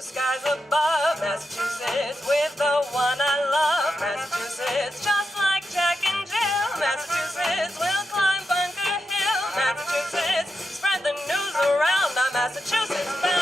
blue skies above. Massachusetts with the one I love. Massachusetts, just like Jack and Jill. Massachusetts, we'll climb Bunker Hill. Massachusetts, spread the news around. I'm Massachusetts bound.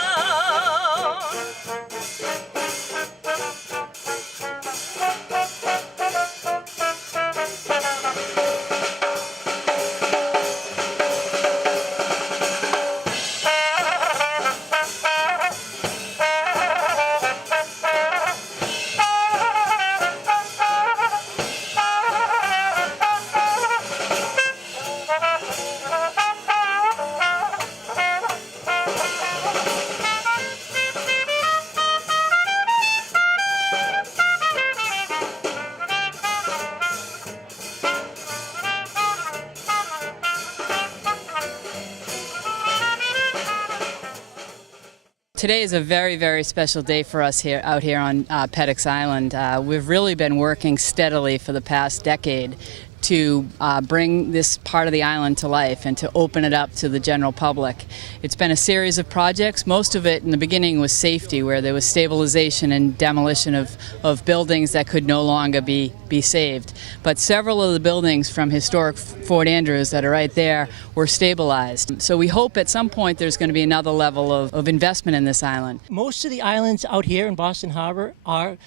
Today is a very, very special day for us out here on Peddocks Island. We've really been working steadily for the past decade to bring this part of the island to life and to open it up to the general public. It's been a series of projects. Most of it in the beginning was safety, where there was stabilization and demolition of buildings that could no longer be saved. But several of the buildings from historic Fort Andrews that are right there were stabilized. So we hope at some point there's going to be another level of investment in this island. Most of the islands out here in Boston Harbor are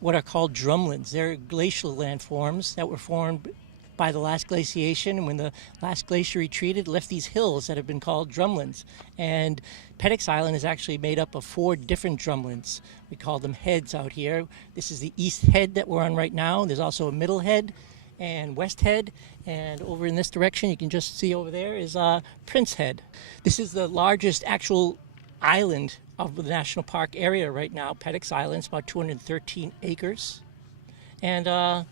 what are called drumlins. They're glacial landforms that were formed by the last glaciation, and when the last glacier retreated, left these hills that have been called drumlins. And Peddocks Island is actually made up of 4 different drumlins. We call them heads out here. This is the east head that we're on right now. There's also a middle head and west head, and over in this direction you can just see over there is Prince Head. This is the largest actual island of the national park area right now. Peddocks Island is about 213 acres, and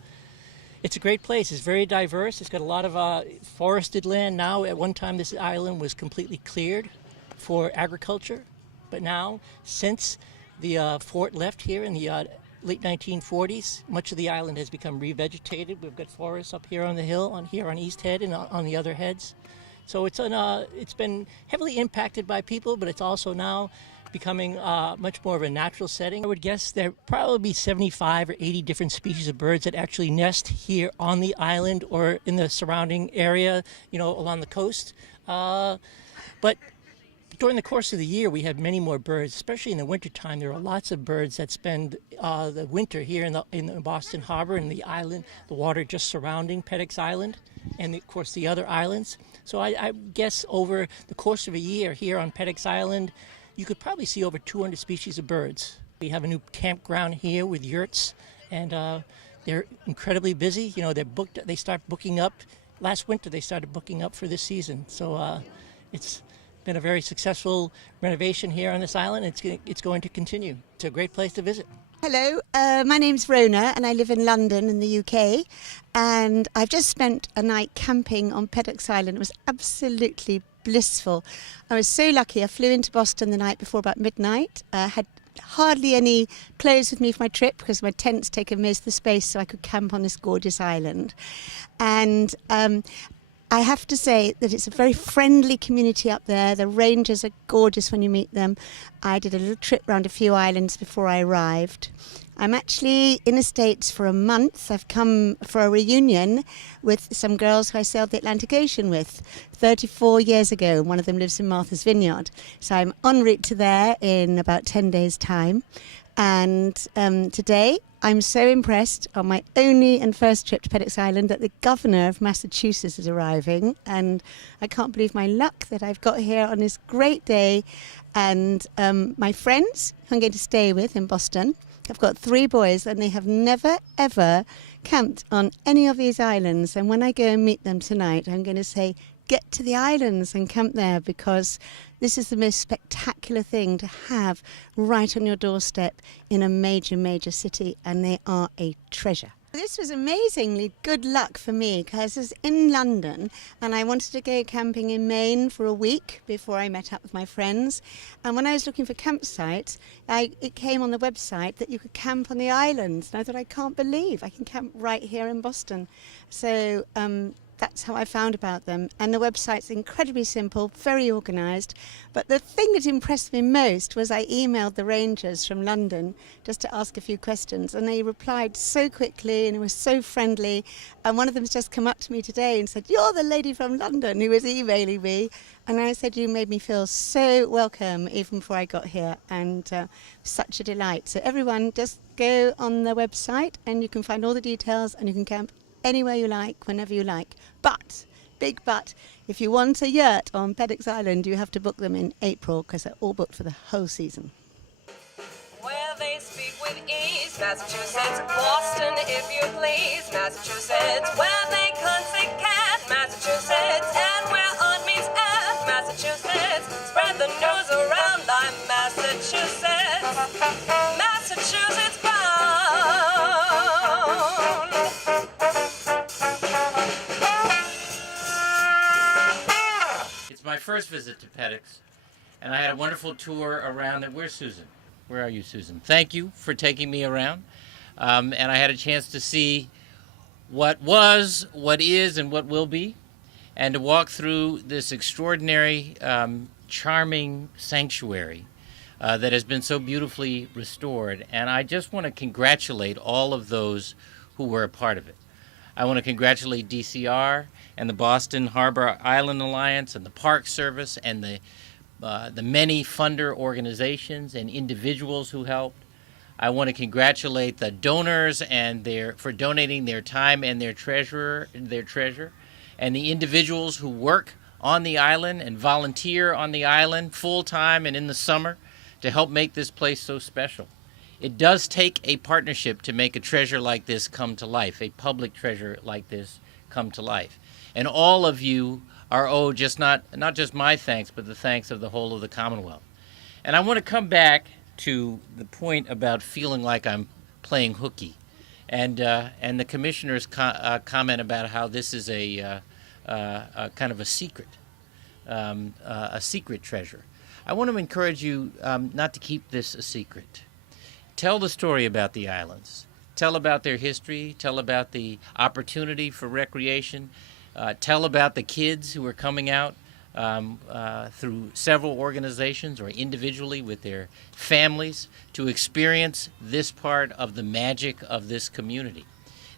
it's a great place. It's very diverse. It's got a lot of forested land now. At one time, this island was completely cleared for agriculture. But now, since the fort left here in the late 1940s, much of the island has become revegetated. We've got forests up here on the hill, on East Head and on the other heads. So it's been heavily impacted by people, but it's also now becoming much more of a natural setting. I would guess there probably be 75 or 80 different species of birds that actually nest here on the island or in the surrounding area, along the coast. But during the course of the year, we have many more birds, especially in the wintertime. There are lots of birds that spend the winter here in the Boston Harbor and the island, the water just surrounding Peddocks Island, and of course the other islands. So I guess over the course of a year here on Peddocks Island, you could probably see over 200 species of birds. We have a new campground here with yurts, and they're incredibly busy. They're booked. They start booking up. Last winter, they started booking up for this season. So it's been a very successful renovation here on this island. It's going to continue. It's a great place to visit. Hello, my name's Rona and I live in London in the UK, and I've just spent a night camping on Peddocks Island. It was absolutely blissful. I was so lucky. I flew into Boston the night before about midnight. Had hardly any clothes with me for my trip because my tent's taken most of the space so I could camp on this gorgeous island. And I have to say that it's a very friendly community up there. The rangers are gorgeous when you meet them. I did a little trip around a few islands before I arrived. I'm actually in the States for a month. I've come for a reunion with some girls who I sailed the Atlantic Ocean with 34 years ago. One of them lives in Martha's Vineyard. So I'm en route to there in about 10 days' time. And today I'm so impressed on my only and first trip to Peddocks Island that the governor of Massachusetts is arriving, and I can't believe my luck that I've got here on this great day. And my friends who I'm going to stay with in Boston, I've got 3 boys and they have never ever camped on any of these islands, and when I go and meet them tonight I'm going to say, get to the islands and camp there, because this is the most spectacular thing to have right on your doorstep in a major city, and they are a treasure. This was amazingly good luck for me because I was in London and I wanted to go camping in Maine for a week before I met up with my friends. And when I was looking for campsites, it came on the website that you could camp on the islands. And I thought, I can't believe I can camp right here in Boston. So that's how I found about them. And the website's incredibly simple, very organised. But the thing that impressed me most was I emailed the rangers from London just to ask a few questions, and they replied so quickly and it was so friendly. And one of them's just come up to me today and said, "You're the lady from London who was emailing me." And I said, "You made me feel so welcome even before I got here, and such a delight." So everyone, just go on the website and you can find all the details, and you can camp anywhere you like, whenever you like. But, big but, if you want a yurt on Peddocks Island, you have to book them in April because they're all booked for the whole season. Where they speak with ease, Massachusetts, Boston, if you please, Massachusetts, where they can't say cat, Massachusetts, and where Aunt meets Aunt, Massachusetts, spread the news around, I'm Massachusetts, Massachusetts bound. It's my first visit to Peddocks, and I had a wonderful tour around. Where's Susan? Where are you, Susan? Thank you for taking me around. And I had a chance to see what was, what is, and what will be, and to walk through this extraordinary, charming sanctuary that has been so beautifully restored. And I just want to congratulate all of those who were a part of it. I want to congratulate DCR and the Boston Harbor Island Alliance and the Park Service and the many funder organizations and individuals who helped. I want to congratulate the donors and for donating their time and their treasure, and the individuals who work on the island and volunteer on the island full-time and in the summer to help make this place so special. It does take a partnership to make a treasure like this come to life, a public treasure like this come to life. And all of you are owed not just my thanks, but the thanks of the whole of the Commonwealth. And I want to come back to the point about feeling like I'm playing hooky, and the commissioner's comment about how this is a kind of a secret treasure. I want to encourage you not to keep this a secret. Tell the story about the islands. Tell about their history. Tell about the opportunity for recreation. Tell about the kids who are coming out through several organizations or individually with their families to experience this part of the magic of this community.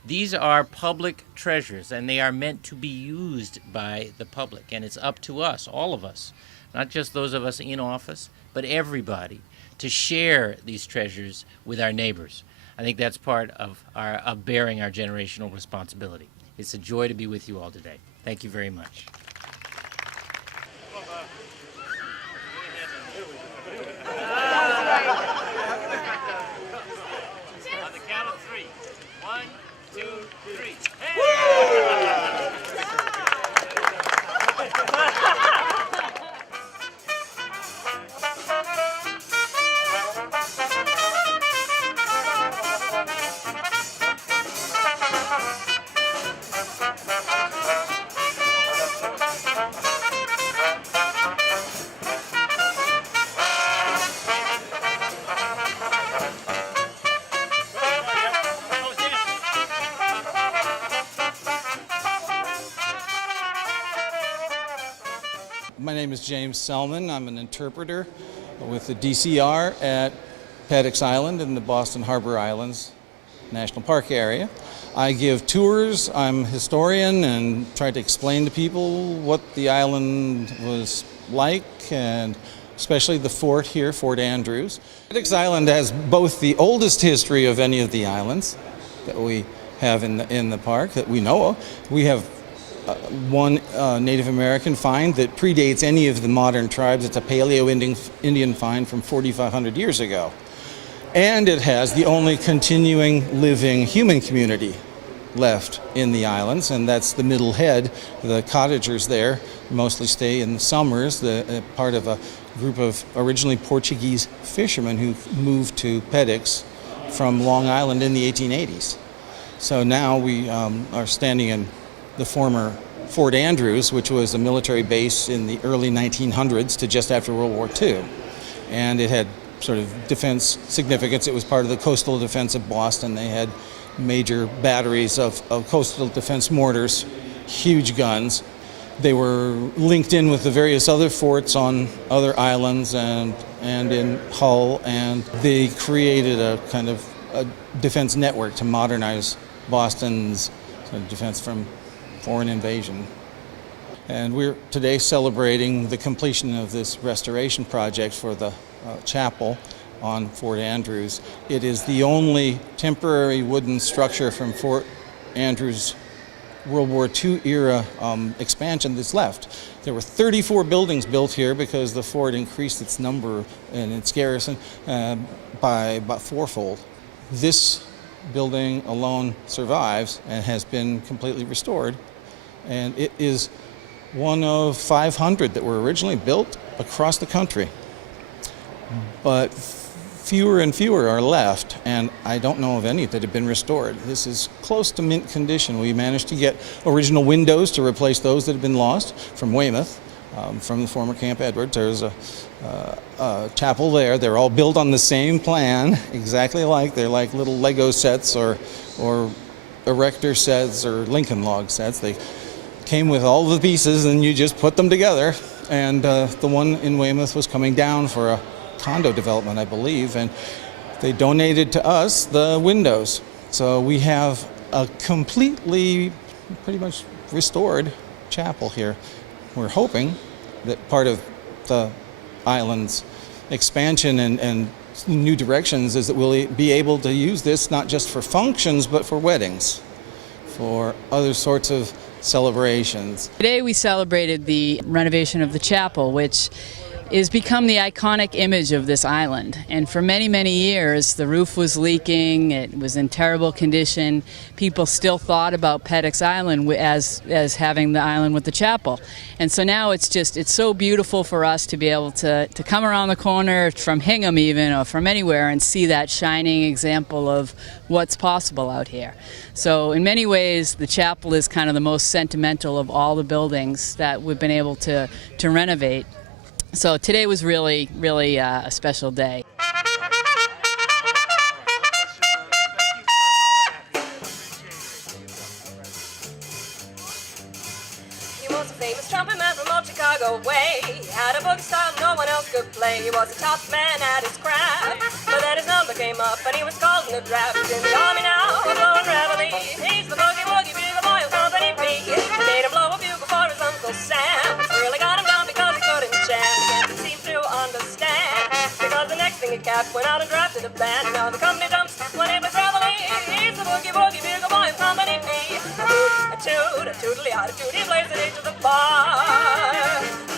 These are public treasures, and they are meant to be used by the public. And it's up to us, all of us, not just those of us in office, but everybody, to share these treasures with our neighbors. I think that's part of bearing our generational responsibility. It's a joy to be with you all today. Thank you very much. On the count of three. 1, 2, 3. My name is James Selman. I'm an interpreter with the DCR at Peddocks Island in the Boston Harbor Islands National Park area. I give tours. I'm a historian and try to explain to people what the island was like, and especially the fort here, Fort Andrews. Peddocks Island has both the oldest history of any of the islands that we have in the park that we know of. We have one Native American find that predates any of the modern tribes. It's a Paleo-Indian find from 4,500 years ago. And it has the only continuing living human community left in the islands, and that's the Middle Head. The cottagers there mostly stay in the summers, part of a group of originally Portuguese fishermen who moved to Peddocks from Long Island in the 1880s. So now we are standing in the former Fort Andrews, which was a military base in the early 1900s to just after World War II. And it had sort of defense significance. It was part of the coastal defense of Boston. They had major batteries of coastal defense mortars huge guns. They were linked in with the various other forts on other islands and in Hull, and they created a kind of a defense network to modernize Boston's defense from foreign invasion. And we're today celebrating the completion of this restoration project for the chapel on Fort Andrews. It is the only temporary wooden structure from Fort Andrews World War II era expansion that's left. There were 34 buildings built here because the fort increased its number and its garrison by about fourfold. This building alone survives and has been completely restored, and it is one of 500 that were originally built across the country. But fewer and fewer are left, and I don't know of any that have been restored. This is close to mint condition. We managed to get original windows to replace those that have been lost from Weymouth, from the former Camp Edward. There's a chapel there. They're all built on the same plan, exactly like. They're like little Lego sets or erector sets or Lincoln log sets. They came with all the pieces and you just put them together. And the one in Weymouth was coming down for a condo development, I believe, and they donated to us the windows. So we have a completely, pretty much restored chapel here. We're hoping that part of the island's expansion and new directions is that we'll be able to use this not just for functions, but for weddings, for other sorts of celebrations. Today we celebrated the renovation of the chapel, which is become the iconic image of this island. And for many, many years, the roof was leaking, it was in terrible condition. People still thought about Peddocks Island as having the island with the chapel. And so now it's so beautiful for us to be able to come around the corner from Hingham even, or from anywhere, and see that shining example of what's possible out here. So in many ways, the chapel is kind of the most sentimental of all the buildings that we've been able to renovate. So today was really, really a special day. He was a famous trumpet man from old Chicago way. He had a boogie style no one else could play. He was a top man at his craft, but then his number came up and he was called in the draft. He's in the army now, blowing reveille. He's the boogie woogie bugle boy of Company B. He made him blow a bugle for his Uncle Sam. It's really got him down because he couldn't chant. He didn't seem to understand, because the next thing he capped went out and drafted a band. Now the company jumps when it was reveille. He's the boogie woogie bugle boy of Company B. A toot, a tootly-odd, a toot, he plays the to the bar.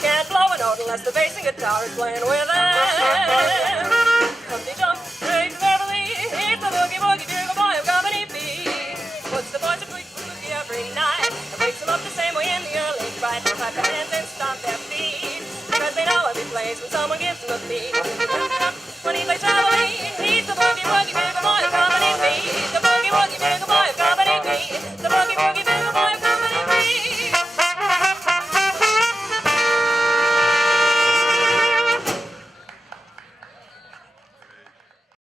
Can't blow a note unless the bass and guitar is playing with him. Humpty Jump, praise reveille. He's the boogie woogie bugle boy of Company B. Puts the boys a boogie every night and wakes them up the same way in the early fright. They clap their hands and stomp their feet, because they know every place when someone gives them a beat.